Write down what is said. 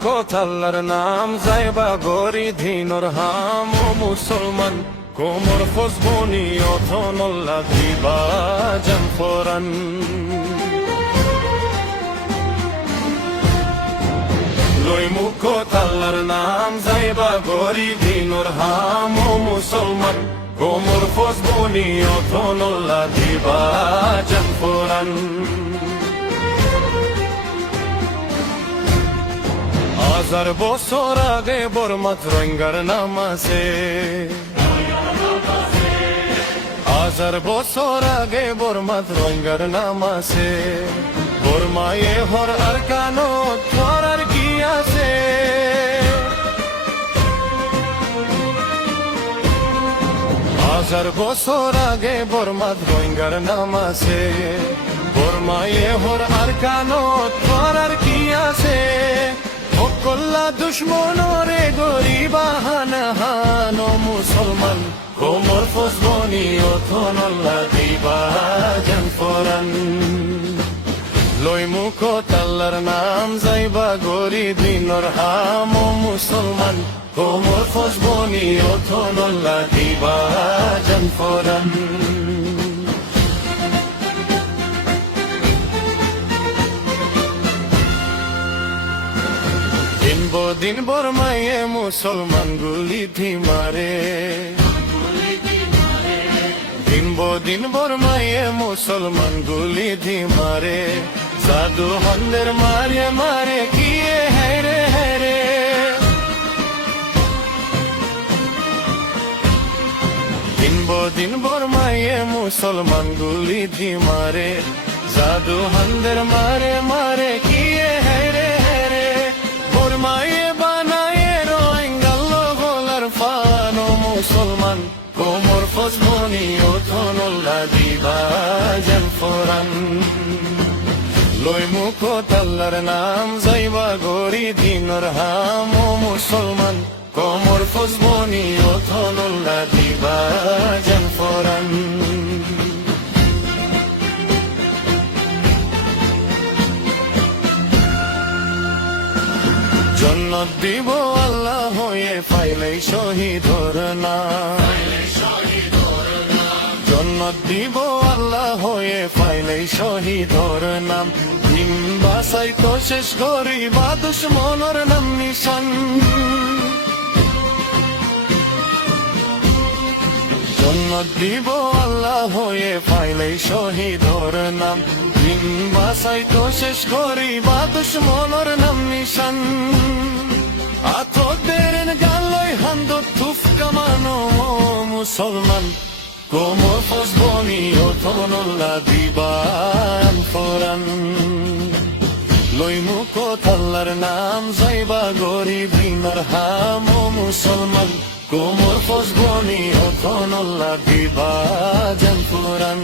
মুখত আল্লাহর নাম যাইবা গরি দিনর হাম ও মুসলমান কোমর ফসবনি অথনল্লা দিবা জান ফরান লই মুখত আল্লাহর নাম যাইবা গরি দিনর হাম ও মুসলমান কোমর ফসবনি অথনল্লা দিবা জান ফরান 1000 বছর আগে বর্মাত রোহিঙ্গার নাম আছে 1000 বছর আগে বর্মাত রোহিঙ্গার নাম আছে বর্মায়ে হর আর কানো তোর আর কি আছে 1000 বছর আগে বর্মাত রোহিঙ্গার নাম আছে বর্মায়ে হর আর কানো তোর আর কি আছে কল্লা দুশ্মন রে গরিবা হান মুসলমান কোমর ফসবনি অথনল্লা দিবা জান ফরান লই মুখত আল্লাহর নাম যাইবা গরি দিনর হাম মুসলমান কোমর ফসবনি অথনল্লা দিবা জান ফরান দিন বর্মায়ে মুসলমান গুলি দি মারে দিন বর্মায়ে মুসলমান গুলি দি মারে জাদু হন্দের মারে মারে কিয়ে হেরে হেরে দিন বর্মায়ে মুসলমান গুলি দি মারে জাদু হন্দের মারে মারে কিয়ে হেরে হেরে বর্মায়ে বানায়ে রোহিঙ্গাল গোলার ফানো মুসলমান কোমর ফসবনি অথনল্লা দিবা জান ফরান লই মুখত আল্লাহর নাম যাইবা গরি দিনর হাম মুসলমান কোমর ফসবনি অথনল্লা দিবা জান ফরান জন্নত দিব আল্লাহ হয়ে পাইলে শহীদর নাম জন্নত দিব আল্লাহ হয়ে পাইলে শহীদর নাম দিন বাসাই তো শেষ করিবা দুশ্মনর নাম নিশান জন্নত দিব আল্লাহ হয়ে পাইলে শহীদর নাম দিন বাসাই তো শেষ করিবা দুশ্মনর নাম নিশান আতদের গালই হান্দ তুফ কামানো মুসলমান কোমর ফসবনি অথনল্লা দিবা জান ফরান লই মুখত আল্লাহর নাম যাইবা গরি দিনর হাম মুসলমান কোমর ফসবনি অথনল্লা দিবা জান ফরান